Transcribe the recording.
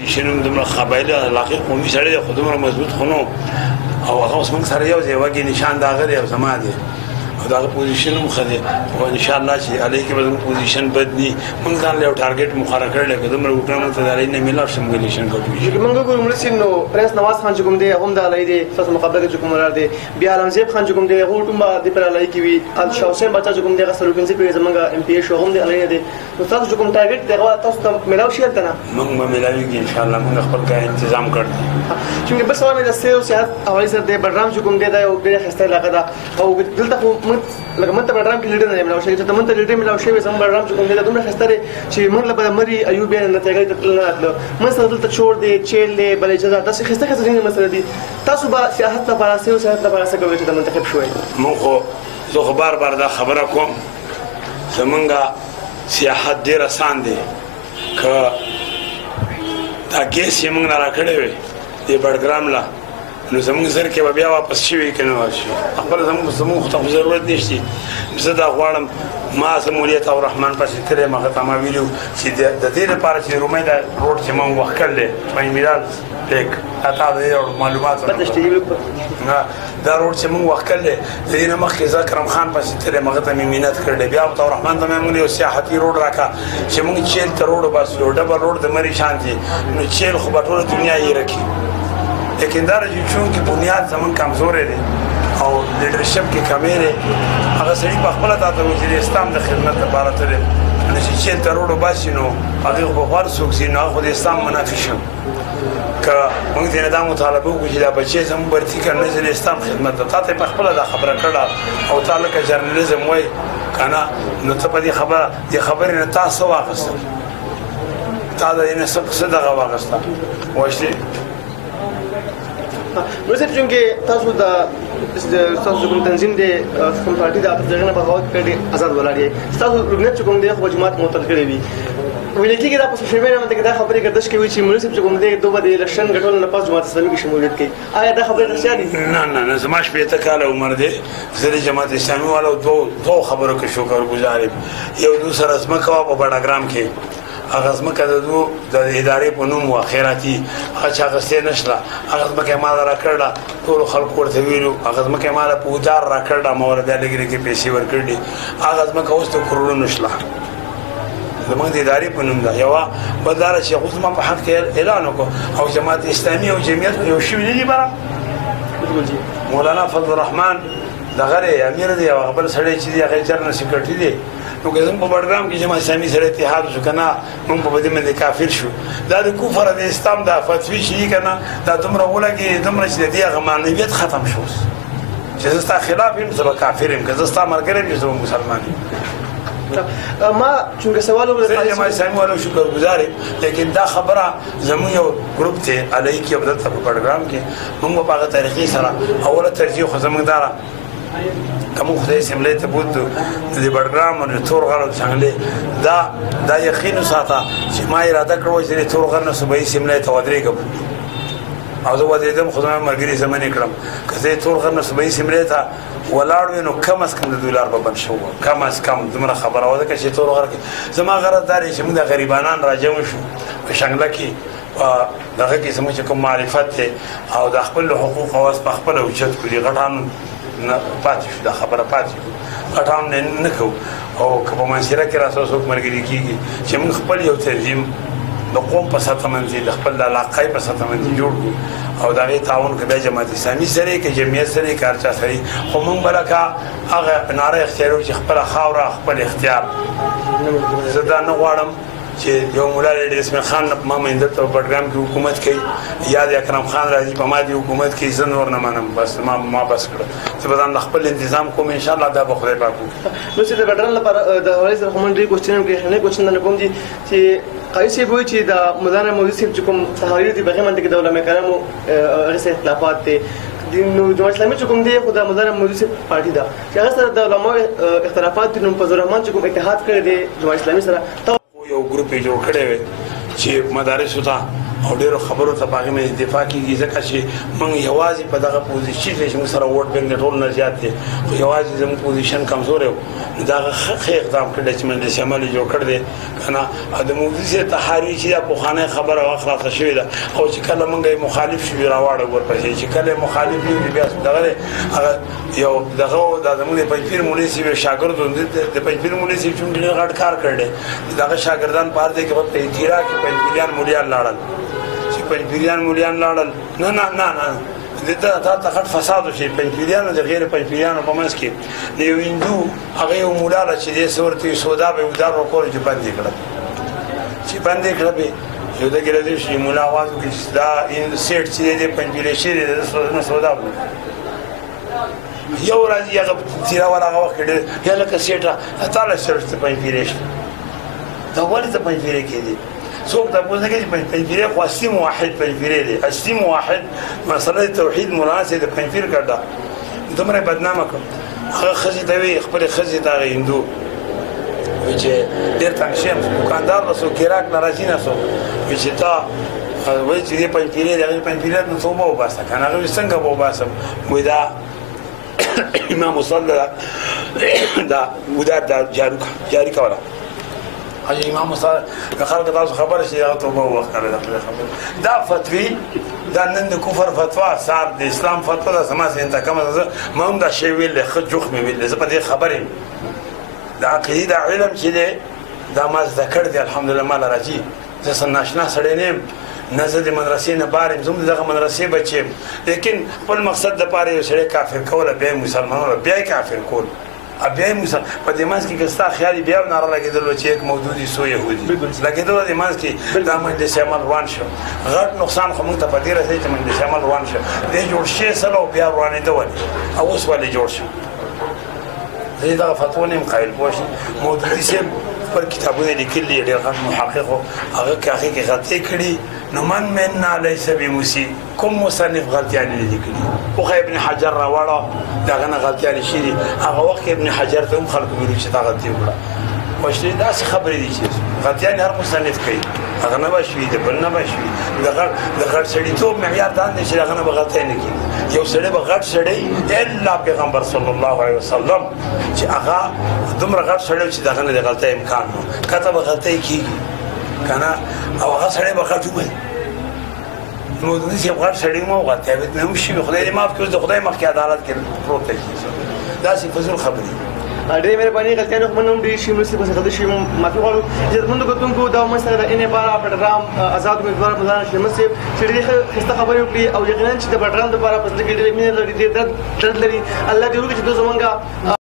شنو دومره قبایلي علاقې قومي سړی دی خو دومره مضبوط خو نو او هغه اوس موږ سره یو ځای وږي نشان د هغه دی او زما دی او د هغه پوزیشن هم ښه دی او انشاءالله چې هلې کې به زموږ پوزیشن بد نه وي موږ ځان له یو ټارګېټ مقرره کړی دی که دومره وټونه موږ ته د هلې نه میلاو شي موږ الیکشن کوو موږ وګورو مړه سیم نو پرنس نواز خان چې کوم دی هغه هم د هلې دی ستاسو مقابله کې چې کوم ولاړ دی بیا عالمزیب خان چې کوم دی هغه ټول به د پر هلې کې وي شاه حسین بچا چې کوم دی هغه 35 پیړۍ زموږ ایم پی شو هم د هلې دی نو تاسو چې کوم ټارګېټ دی هغه تاسو ته میلاو شي هلته نه موږ به میلاویږي انشاءالله موږ خپل کار انتظام کړو چې بل سوال مې د سیر او سیاحت حوالې سره د بډرام چې کوم دی دا یو ډېره ښایسته علاقه ده او دلته خو لکه موږ ته بډرام کې لیډر نه میلاو شوی چې ته موږ ته لیډر میلاو شوی زموږ بډرام چې کوم دی دا دومره ښایسته دی چې موږ له به مري ایوب بیا نه تېږی ته تلل نه راتلو موږ سره دلته چور دی چیل دی بلې جزا داسې ښایسته ښایسته ځینې مسله دي تاسو به سیاحت لپاره سیر او سیاحت لپاره څه کوئ چې ته منتخب شوی موږ خو زه خو بار بار دا خبره کوم زمونږ سیاحت ډېر اسان دی که دا ګیس یې موږ نه راکړی وی دې بډګرام له نو زموږ زر کې به بیا واپس شوي که نه شي خپله زموږ خو ته خو ضرورت نشته زه دا غواړم ما سمولیت او رحمان پسې تللی یم هغه ته ما ویلي چې د دې لپاره چې رومۍ دا روډ چې ما وخت کړلی میرال پیک تا د دې معلومات دا روډ چې موږ وخت کړلی د دې نه مخکې زه کرم خان پسې تللی یم هغه ته مې منت کړلی بیا ورته رحمان ته مې ویلي یو سیاحتي روډ راکړه چې موږ چیل ته روډ وباسو یو ډبل روډ د مري شان دي نو چیل خو به ټوله دنیا یې رکي لیکن دا چې چونکې بنیاد زمونږ کمزوری دی او لیډرشپ کې کمی دی هغه سړي په خپله تا ته وایي چې د اسلام د خدمت لپاره تللی نو چې چیل ته روډ وباسي نو هغې خو به غوړ څوک ځي نو هغه خو د اسلام منافي شو که موږ دې نه دا مطالبه وکړو چې دا بچی زموږ برتي کړ نه د اسلام خدمت ته تا ته یې په خپله دا خبره کړه او تا لکه جرنالیزم وایي که نه نو ته په دې خبرې نه تا څه واخیستل تا د دې نه څه دغه واخیسته وایي نو صاحب چونکې تاسو د ستاسو کوم تنظیم دی کوم پارټي د هغې نه بغاوت کړی آزاد ولاړ یې ستاسو رکنیت چې کوم دی خو جماعت معطل کړی وي ویل کېږي دا په سوشل میډیا باندې دا خبرې ګردش کوي چې مولوي صاحب چې کوم دی دوی به د الیکشن ګټلو نه پس جماعت اسلامي کې شمولیت کوي آیا دا خبرې رښتیا دي نه زما شپېته کاله عمر دی زه د جماعت اسلامي والو دوو خبرو کې شکرګزار یم یو دوی سره ځمکه وه په بډاګرام کې هغه ځمکه د دوی د ادارې په نوم وه خیراتي هغه چا اخیستې نه شله هغه ځمکه یې ما له راکړله ټولو خلکو ورته ویلو هغه ځمکه یې ما له په اجار راکړله ما ورله بیا لږې لږې پیسې ورکړلې هغه ځمکه اوس د کروړونو شله زموږ د ادارې په نوم ده یوه بل دا ده چې اوس زما په حق کې اعلان وکړو او جماعت اسلامي او جمعیت یو شوي نه دي بره مولانا فضل الرحمن دغه دی امیر دی او هغه بل سړی چې دی هغه جنرال سیکرټري دی نو که زموږ په بډګرام کې جماعت اسلامي سره اتحاد وشو که نه موږ په دې باندې کافر شو دا د کفر د اسلام د فتوی چې دي که نه دا دومره ولګي دومره چې د دې هغه معنویت ختم شو چې زه ستا خلاف یم زه به کافر یم که زه ستا ملګری یم زه به مسلمان یم ما چونکه سوال وکړ زه جماعت اسلامي والو شکرګزار یم لیکن دا خبره زموږ یو ګروپ دی هلې کې او دلته په بډګرام کې موږ په هغه طریقې سره اوله ترجیح خو زموږ دا که موږ خدای سملې ته بوتو د بډګرام او د تور غر او څنګلې دا یقین وساته چې ما اراده کړې وه چې د تور غر نه صوبایي سملې ته ودرېږم او زه ودرېدم خو زما ملګري زه منې کړم که زه د تور غر نه صوبایي سملې ته ولاړ وي نو کم از کم د دوی لار به بند شوی وه کم از کم دومره خبره وه ځکه چې تور غر کې زما غرض دا دی چې موږ د غریبانان راجمع شو په شنګله کې دغه کې زموږ چې کوم معرفت دی او د خپل حقوق او په خپله اوچت کړي غټانو نه پاتې شو دا خبره پاتې شو غټانو نه کوو او که په منصیره کې راسره څوک ملګري کېږي چې موږ خپل یو تنظیم د قوم په سطح باندې د خپل د علاقې په سطح باندې جوړ کړو او د هغې تعاون که بیا جماعت اسلامي سره یې که جمعیت سره یې که هر چا سره یې خو موږ به لکه هغه ناره اختیاروو چې خپله خاوره خپل اختیار زه دا نه غواړم چې یو مولا لیډر اسماعیل خان ما مینده ته په بډګرام کې حکومت کوي یا د اکرم خان راځي په ما دې حکومت کوي زه نور نه منم بس ما بس کړه زه به ځان د خپل انتظام کوم انشاءالله دا به خدای پاک وکړي نو چې د بډګرام لپاره د حوالې سره خو موږ ډېر کوېسچن هم کوي کوېسچن نه کوم دي چې قایي صاحب وایي چې د مولانا مولوي صاحب چې کوم تحریر دي په هغې باندې کې د علماء کرامو هغې سره اختلافات دی نو جماعت اسلامي چې کوم دی خو د مولانا مولوي صاحب پارټي ده چې هغه سره د علماو اختلافات دي نو فضل الرحمن چې کوم اتحاد کړی دی جماعت اسلامي سره یو ګروپ یې جوړ کړی وی چې مدارسو ته او ډیرو خبرو ته باغې مې دفاع کیږي ځکه چې موږ یوازې په دغه پوزیشن کې چې موږ سره ووټ بینک ټول نه زیات دی خو یوازې زموږ پوزیشن کمزور و دا ښه اقدام کړی چې مجلس عمل جوړ کړ دی کنه د مودي سي تحریک چې په خانه خبره واخره شوې ده او چې کله موږ مخالف شو راوړل ورپسې چې کله مخالف دی بیا دغه هغه یو دغه د زموږ د پنځپیر مولوی سي شاګرد د پنځپیر مولوی سي چې ډېر غټ کار کړی دغه شاګردان پاره دي کې په ایترا کې پنځپیریان مولیان لاړل چې پنځپیریان مولیان لاړل نه دا غټ فساد شي پنځپیریان د غیر پنځپیریان په منځ کې د یو هندو هغه یو مولا چې د صورتي سودا به ودار وکړي چې باندې کړل چې باندې کړل یو د ګرځي شي مولا आवाज وکړي دا ان سیټ چې د پنځپیری شي د سودا یو راځي هغه تیرا ولا هغه وخت یا لکه سیټه تعالی شرط پنځپیری شي دا ولې ته پنځپیری کې دي څوک دا پوښتنه کوي پنځپیری خو اسیم واحد پنځپیری دی اسیم واحد مسله توحید مناسب د پنځپیر کړه دومره بدنامه کړ هغه خزي ته وی خپل خزي ته هندو چې ډېر تنګ شم دکاندار وسو ګراک ناراضی نه سو چې تا وای چې پنځپیری د پنځپیری نو توبه وباسه کنه هغه څنګه وباسم وای دا امام مصلی دا ودار دا جاری کوله حاجی امام مصلی خلک تاسو خبر شي هغه توبه وکړه دا فتوی دا نن د کفر فتوا صاحب د اسلام فتوا د سما سي انت کوم ما هم دا شی ویل خو جوخ مې ویل زه په دې خبرې د عقیده د علم چې دا ما ذکر دی الحمدلله مال راځي زه سناشنا سړی نیم نه زه د مدرسې نه بارم زه دغه مدرسې بچیم لیکن خپل مقصد د پاره یو سړی کافر کوله بیا مسلمانانو بیا کافر کول بیا مسلمان په دې منځ کې که ستا خیال بیا ناره لګېدل چې یک موجودي سو یهودي لګېدل د منځ کې دا مجلس عمل روان شو غټ نقصان خو موږ ته په دې رسېږي چې مجلس عمل روان شو دې جوړ شي سره بیا روانېده ولې او اوس ولې جوړ شو زه دغه فتوا نیم قایل پوه مودودي صاحب پر کتابونه لیکلي ډېر غټ محقق هغه کې غلطۍ کړي نو من ليس بمسيء کوم مصنف غلطیان لیکلي خو ابن حجر راوړو دغه نه غلطیان شي هغه وخت ابن حجر ته هم خلکو ویل چې دا غلطي وکړه واښلې داسې خبرې دي چې غلطیان هر مصنف کوي هغه نه بشوي د بل نه بشوي د غټ سړیتوب معیار دا دی چې هغه نه غلطۍ نه کوي یو سړی به غټ سړی الا پیغمبر صلی الله علیه وسلم چې هغه دومره غټ سړی چې دغه نه د غلطۍ امکان نو کته به غلطۍ کیږي کنه او هغه سړی به غټ وي نو د دې غټ سړی مو غلطۍ به نه وشي خدای دې معاف کړي د خدای مخکې عدالت کې پروت دی دا سی فزول خبرې ډېرې مهرباني غلطیانو خو موږ هم ډېرې شي مرسي په خدای شي معافي غواړو عزتمندو کتونکو دا مسله د ان بار پټرام آزاد امیدوار مولانا شمس صاحب چې ډېرې ښایسته خبرې وکړي او یقینا چې د پټرام لپاره په ځل کې ډېرې مینه لري ډېر درد لري الله دې وکړي چې دوی زمونږ